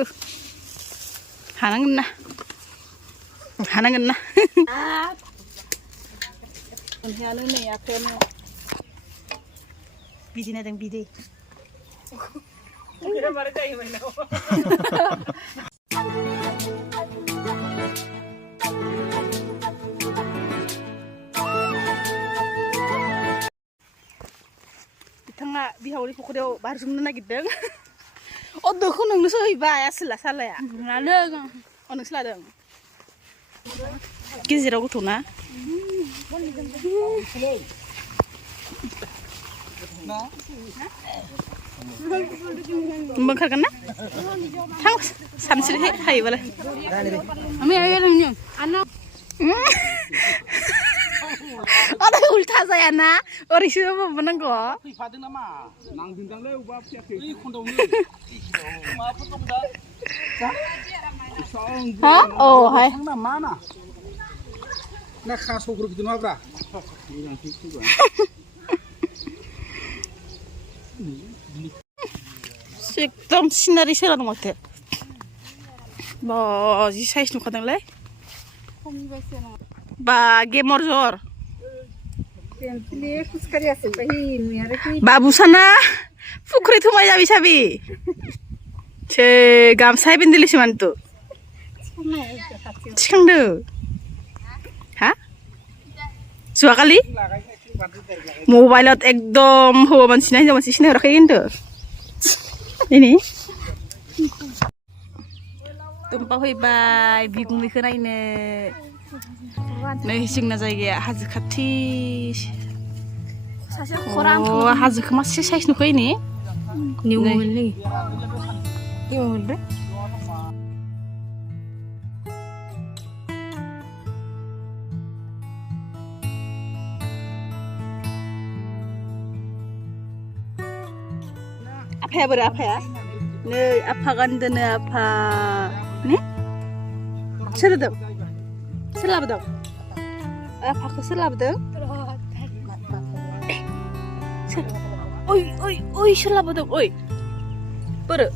Day-2 하나는 나 하나는 나 하나는 내 앞에는 비디나 등 비디 그런 말을 다 이만 나와 Tengah bihawli pokoknya baru cuma lagi deng. Oh doh nung nusa iba ya salah ya. Ngadeng. Oh nung salah deng. Kizira aku tuh na. Bengkar kan na? Tang samsir hai bala. Ami ayo nung anak. Ada ulta saya na, orang sih apa benar kok? Padang nama, nang bintang le ubah siapa? Ini kondom ni. Apa tu dah? Hah? Oh, hai. Tang nama mana? Nak khas ukur gitu apa? Ekdom sinari selan ngote. Bah, si size nu kadang le? Ba gemor jor. Babu sana pukri thumai jabi sabi. Ce gamsai bindili simantu. Cikangdu. Ha? Dua kali? Mobileot ekdom hawa mansina jaman sisina rakin tuh. Ini. Tumpah hoi bay bingung mikirnya ini. 네 희증 나자게 하즈 카티 사실 코랑 하즈 그만 시사이스 놓고 있니? 니오 몰래 니오 몰래? 아파야 버려 아파야 네 아파간다네 아파 네? 싫어도 슬라브도 아파크 슬라브도 오이 슬라브도 오이 버르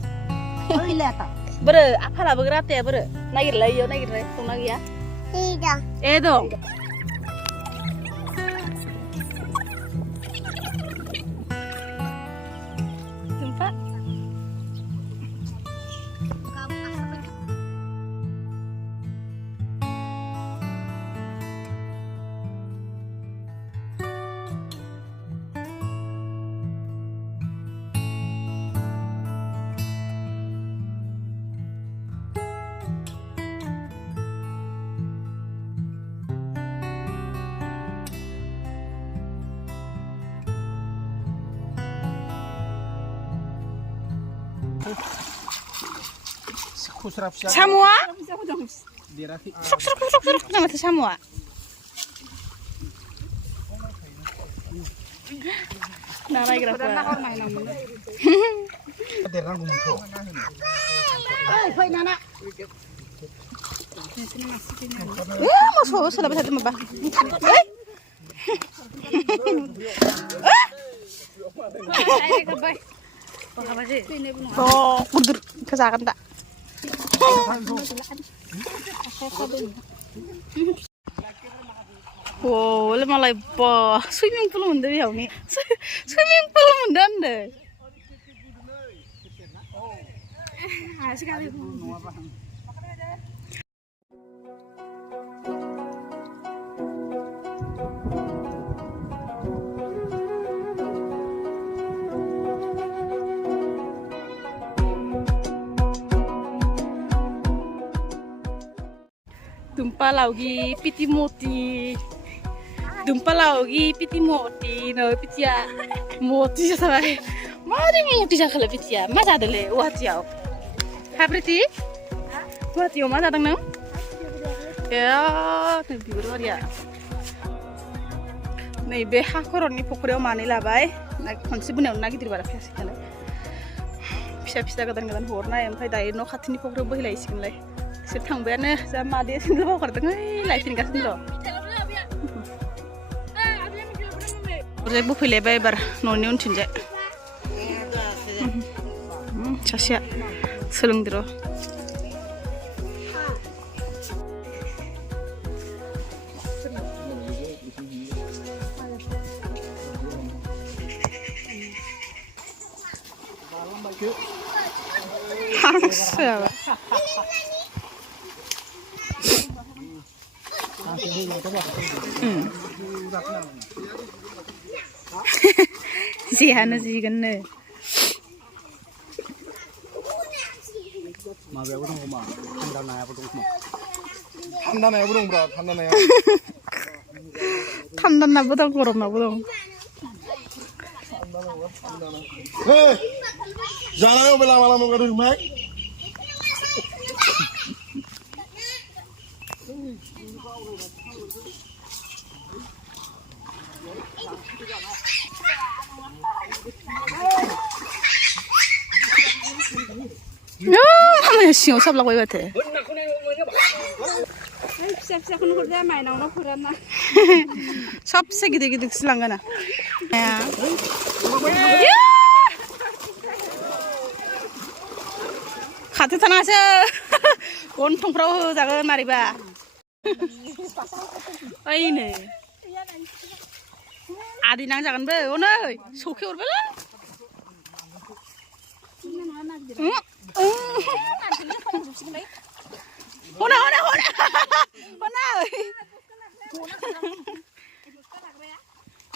오이 레타 버르 아파라 버그라테 버르 나기래 또 나기야 에도 사모아? 쑥쑥 나한테 사모아. 나라 이거 봐. 거의 나나. 무서워. 살아봐 살좀 봐. udah kesakan tak? Wow, le malah apa? Swimming pool munda ya ini. Swimming pool munda ande. Sekali. Dumpa laugi piti moti no pitia moti sarai mari moti jakhala pitia maza dele watiao habriti watiao maza dang nang ya tu biru ya nei be hakoroni pokrew mani labai na konsi bunew na gidir bara fiasi kala pisa gadan horna emfai dai no khatini pokrew bohilai sikinlai sir thangbayaनो जा मादे single बावगारदों लायफिनगासिनो दं ओरैजाय बोफैलायबाय एबार न'नि उनथिंजाय सासेया सोलोंदो र' हांसोआबो जेहानो जिगोननो माबायाबो दं खोमा थान्दा नायाबो दं खोमा थान्दा नायाबो दंब्रा थान्दा नाया थान्दा नाबो दं गरम नाबो दं जानायाव बे लामा लामा गादों माय सिङाव साबलाबाय माथो फिसा फिसाखौनो हरजाया माइनावनाव फोरानना सबसे गिदिर गिदिरसो लांगोन ना खाथो थानाङासो गन्थंफ्राव होजागोन मारैबा ओइनै आदै नांजागोनबो हनै सौखे हरबायलै हनै हनै हनै हनै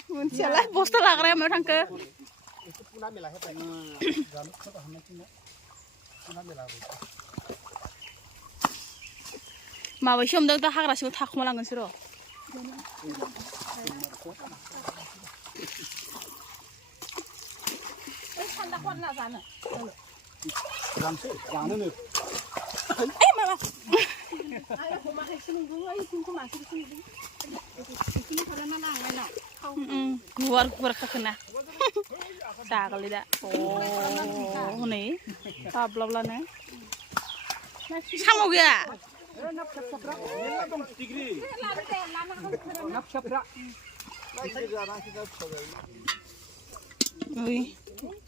मोनथियालाय बस्था लाग्राया मायाव थांखो माबायसो हमदों दा हाग्रा सिङाव थाखुमा लांगोनसो र' गुवार गुवार खाखोना जागोलै दा हनै थाब्लाब्लानो साम' गैया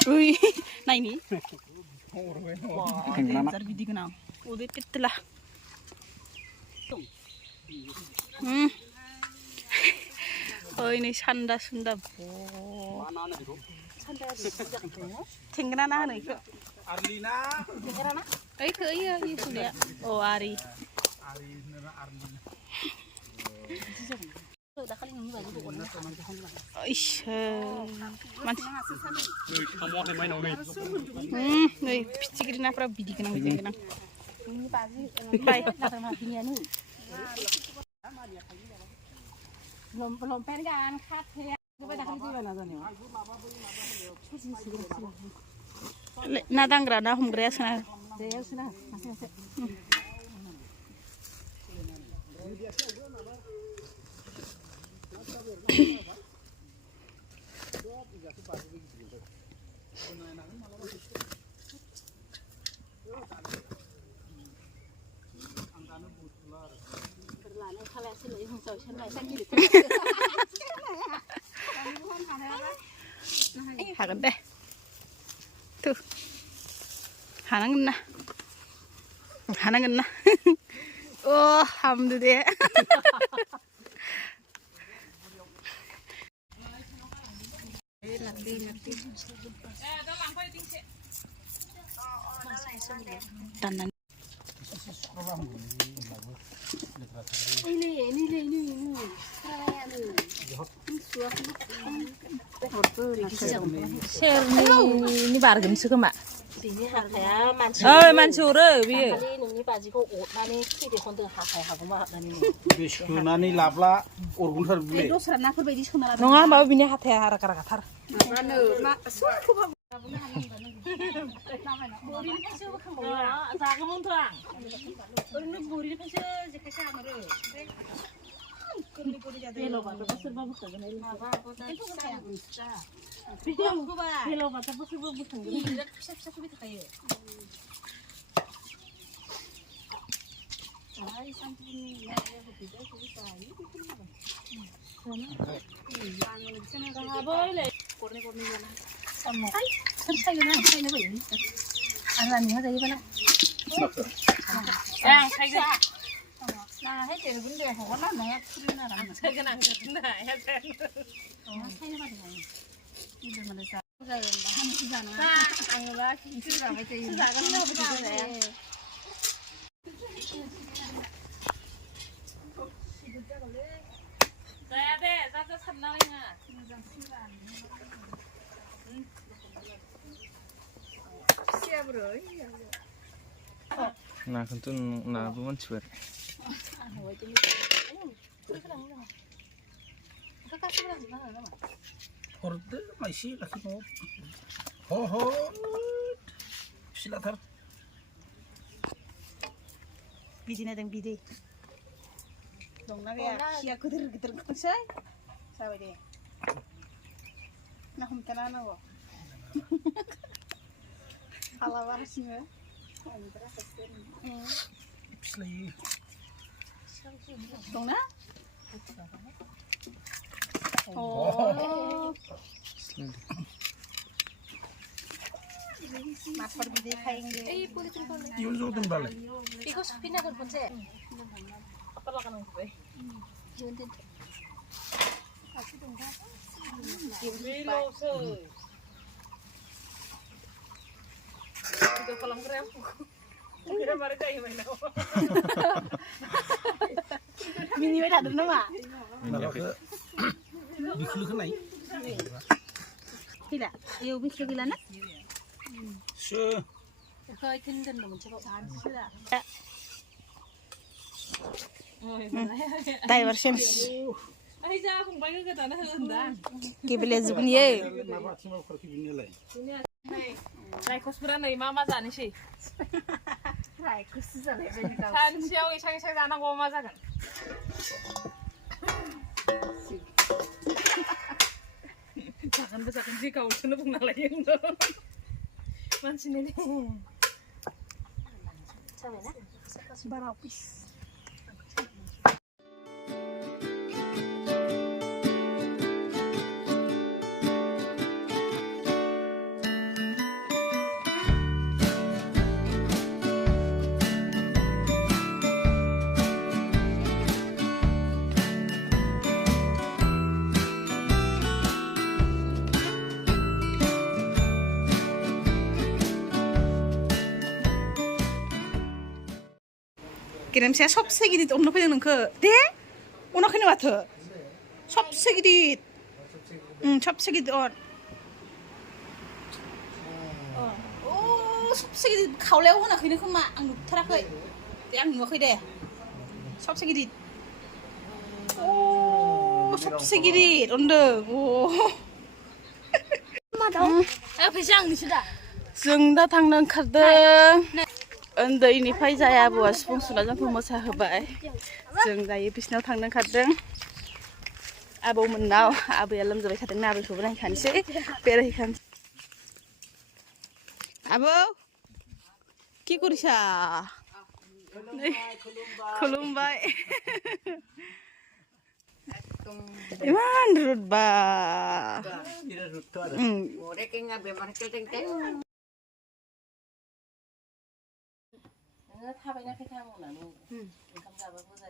ओइ नायनि बिदि गोनां उदै पेटला ओइ नै सान्दा सुन्दा थेंगोना ना होनो इखो ओइखो ओइयो सुन्दाया अ आरि नै फिथिख्रि नाफ्रा बिदि गोनां बिदि गोनां लंपेन्ट गान खाथेया ना दांग्रा ना हमग्राया सोना हागोन दे थु हानांगोन ना अ हामदो दे दाननानै सेरनि बारगोनसो खोमा मानसि हरो बियो नोंनि बाजिखौ अरनानै खैदेखौनो हाखाय हागौमा हाबनानै बे सोनानै लाब्ला अरगुंथार बिलाय दस्रा नाफोर बायदि सोना लादों नङा होमबाबो बिनि हाथाया रागाथार जागौमोनथ' आं ओरैनो बोरिनिफ्रायसो जेखाइसो हामरो बेलावबाथाबो सोरबा बोखागोन बेलावबाथाबो सोरबा बोखागोन फिसा फिसा फैबाय थाखायो आङोबा खिन्थु जाबाय थायो जागोन जाया जाया दे जाजा साननानै नङा नाखौथ' नाबो मानसिफोर हरदो माइसि लाखि न'आव ह फिसिलाथार बिदै नायदों बिदै दंना गैया खिया गिदिर गिदिर ओंखारसै जाबाय दे ना हमथाना होनांगौ हालाबा हारसिङो फिस्लायो दंना माथर बिदै खायेंगे इयुन जौदों दालाय बेखौ सुफिनांगोन खनसे मिनिबाय थादों नामा बिखोलोखौ नाय गैला इयाव बिखो गैला ना डाइभार सेन्स गेबेलेजोबनियो रायखसफोरा नै मा मा जानोसै रायखससो जालायबाय सानसेयाव एसां एसां जानांगौ मा जागोन जागोन जि गावसोनो बुंना लायो मानसिनि जाबायना बारा पिस गेरेमसाया सबसे गिदिर अननो फैदों नोंखो दे अनाखैनो माथो सबसे गिदिर सबसे गिदिर अन ओ सबसे गिदिर खावलायाव होनाखैनो खोमा आं नुथाराखै दे आं नुवाखै दे सबसे गिदिर सबसे गिदिर अनदों फैसा आंनिसो दा जों दा थांनो ओंखारदों उन्दैनिफ्राय जाय आबौआ सिफुं सुना जोंखौ मोसाहोबाय जों दायो बिसिनाव थांनो ओंखारदों आबौमोननाव आबैया लोमजाबाय थादोंना आबैखौबो नायखानोसै बेरायहैखानोसै आबौ কি কৰিছা खुलुमबाय ইমান ৰ'দ বা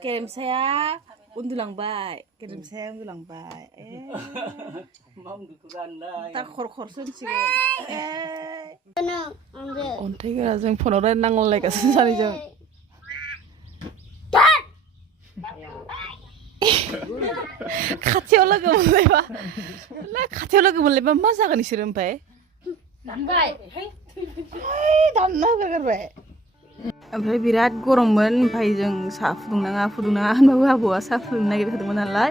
गेरेमसाया उन्दुलांबाय दा खरखरसो होनसिगोन अन्थाइ गोरा जों फनाव रायलायनांलायगासिनो सानैजों खाथियाव लोगो मोनलायबा मा जागोन इसोरो ओमफ्राय दानना होगारबाय ओमफ्राय बिराद गरममोन ओमफ्राय जों साहा फुदुंनाङा होनबाबो आबौआ साहा फुदुंनो नागिरबाय थादोंमोन नालाय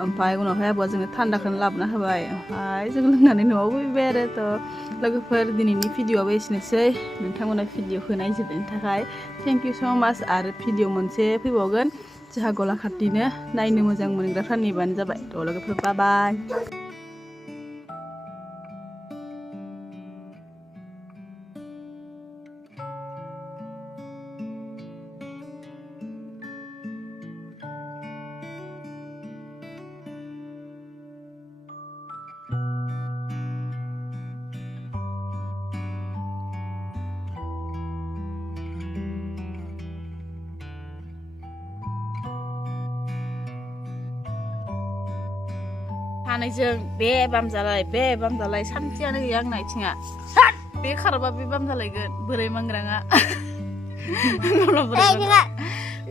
ओमफ्राय उनावहाय आबौआ जोंनो थान्दाखौनो लाबोना होबाय ओमफ्राय जों लोंनानै न'आव फैबाय आरो थ' लोगोफोर दिनैनि भिडिअ'आबो एसेनोसै नोंथांमोना भिडिअ'खौ नायजोबनायनि थाखाय थेंक इउ स' माच आरो भिडिअ' मोनसे फैबावगोन जोंहा गलाघाटनिनो नायनो मोजां मोनग्राफ्रा नेबानो जाबाय थ' लोगोफोर बाय सानैजों बे बाम जालाय सान्थियानो गैया आंना आथिङा बे खाराबा बे बाम जालायगोन बोराय मांग्राङा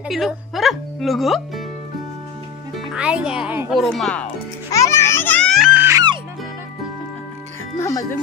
पिलु हरा लोगो गरमाव मामाजों